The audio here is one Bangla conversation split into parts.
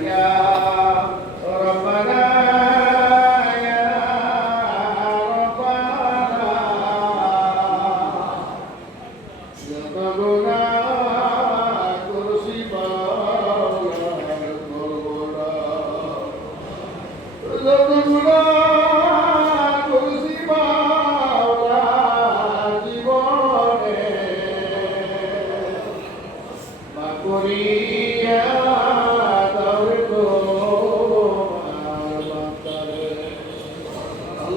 Yeah.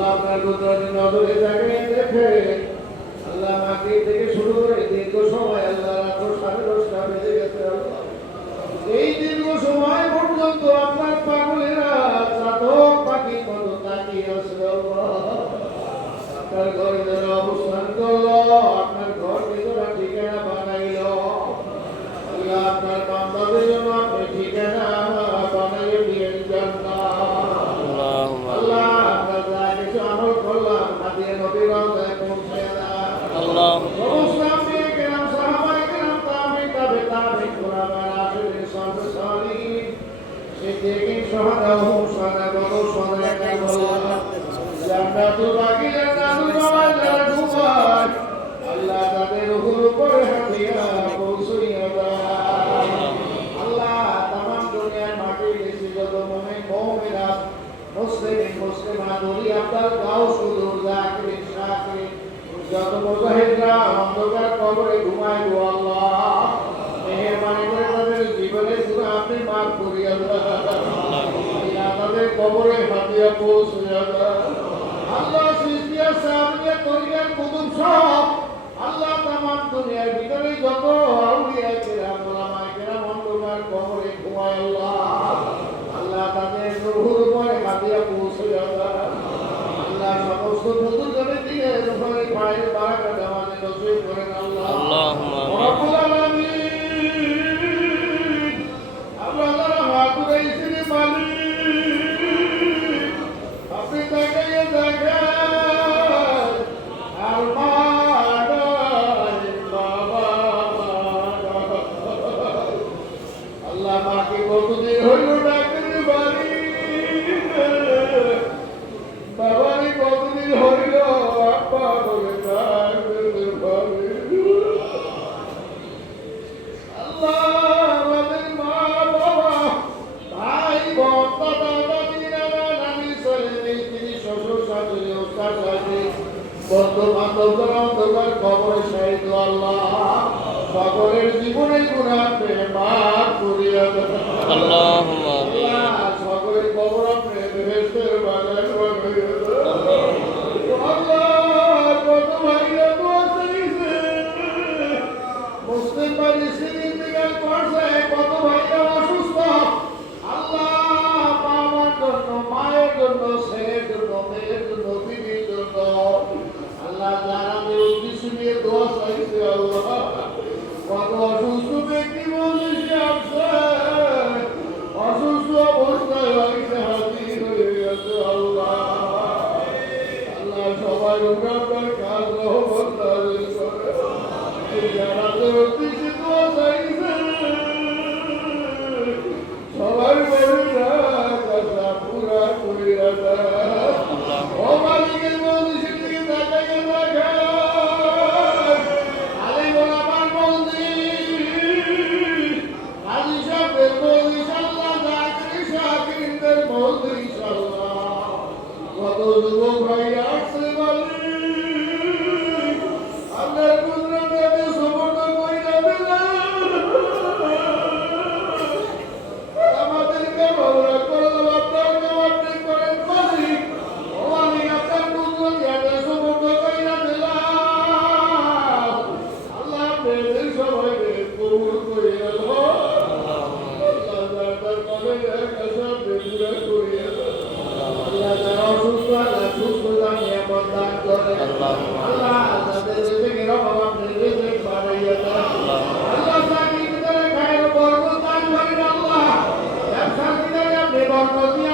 আল্লাহ আপনার কুদরতি নজরে দেখে আল্লাহ মাগরিব থেকে শুরু করে দীর্ঘ সময় আল্লাহ সাড়ে দশটা বেজে গেছে এই দীর্ঘ সময় পর্যন্ত আপনার পাগলেরা চাতক পাখি মতো তাকিয়ে আসলো আপনার ঘরে যারা অবস্থান করল কবরে হাতিয়া পৌঁছয়া আল্লাহ। সৃষ্টি আছে, আপনি করিলেন কুতুব সব, আল্লাহ তামাম দুনিয়ার ভিতরে যত আউলিয়া কিরাম যদি উস্তাদ থাকে বন্ধু বান্ধবরা অন্ধকার খবরে সাহিত্য আল্লাহ সকলের জীবনে গুণার প্রেম করিয়া আল্লাহ video. প্রতি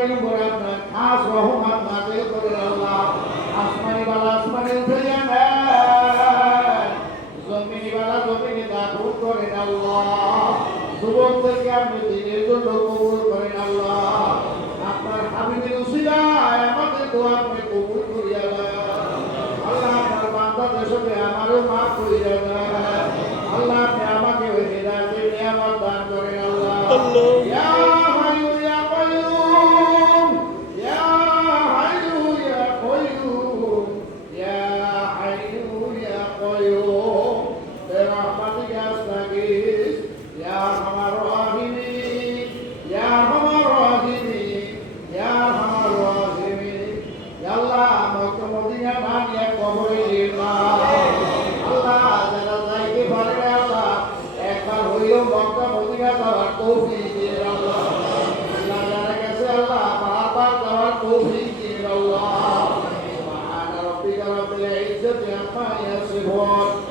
করেন বলে আপনার খাস রহমত নাজিল করেন আল্লাহ। আসমানি বালা আসমানি উঠাইয়া নেন জমিনি বালা জমিনি দাবুর করেন আল্লাহ। যুবকদেরকে আপনি দিনের জন্য কবুল করেন আল্লাহ। আপনার হাবিবের উসিলায় আমাদের দোয়া আপনি কবুল করিয়া আল্লাহ আপনার বান্দা দেশকে আমারও মাফ করিয়া আল্লাহ বারবার যাওয়ার তৌফিক দিন আল্লাহ সুবহান রাব্বিকা রাব্বিল ইজ্জতি আম্মা ইয়াসিফুন।